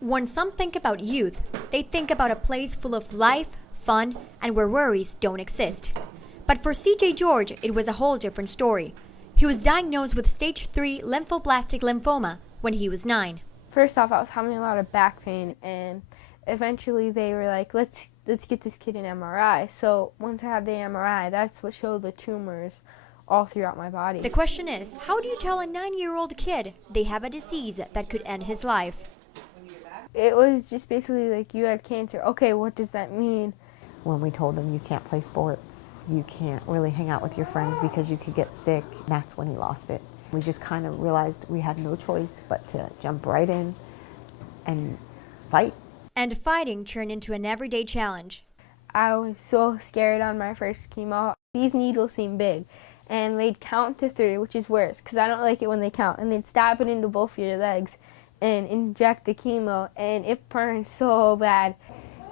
When some think about youth, they think about a place full of life, fun, and where worries don't exist. But for CJ George, it was a whole different story. He was diagnosed with stage 3 lymphoblastic lymphoma when he was 9. First off, I was having a lot of back pain, and eventually they were like, let's get this kid an MRI. So once I had the MRI, that's what showed the tumors all throughout my body. The question is, how do you tell a 9-year-old kid they have a disease that could end his life? It was just basically like, you had cancer. Okay, what does that mean? When we told him you can't play sports, you can't really hang out with your friends because you could get sick, that's when he lost it. We just kind of realized we had no choice but to jump right in and fight. And fighting turned into an everyday challenge. I was so scared on my first chemo. These needles seem big, and they'd count to 3, which is worse, because I don't like it when they count, and they'd stab it into both your legs and inject the chemo, and it burned so bad.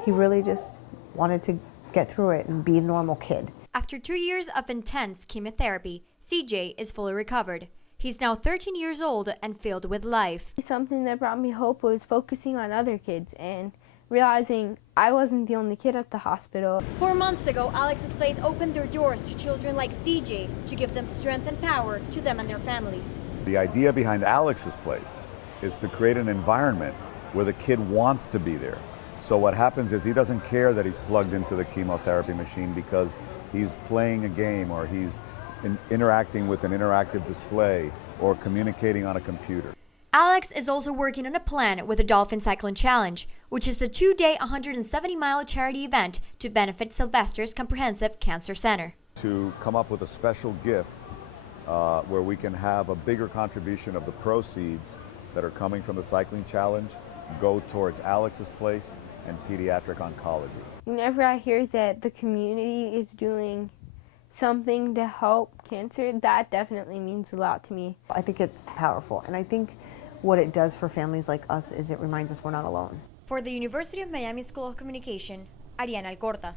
He really just wanted to get through it and be a normal kid. After 2 years of intense chemotherapy, CJ is fully recovered. He's now 13 years old and filled with life. Something that brought me hope was focusing on other kids and realizing I wasn't the only kid at the hospital. 4 months ago, Alex's Place opened their doors to children like CJ to give them strength and power to them and their families. The idea behind Alex's Place is to create an environment where the kid wants to be there. So what happens is he doesn't care that he's plugged into the chemotherapy machine because he's playing a game or he's interacting with an interactive display or communicating on a computer. Alex is also working on a plan with the Dolphin Cycling Challenge, which is the 2-day, 170-mile charity event to benefit Sylvester's Comprehensive Cancer Center. To come up with a special gift where we can have a bigger contribution of the proceeds that are coming from the cycling challenge go towards Alex's Place and pediatric oncology. Whenever I hear that the community is doing something to help cancer, that definitely means a lot to me. I think it's powerful, and I think what it does for families like us is it reminds us we're not alone. For the University of Miami School of Communication, Ariana Alcorta.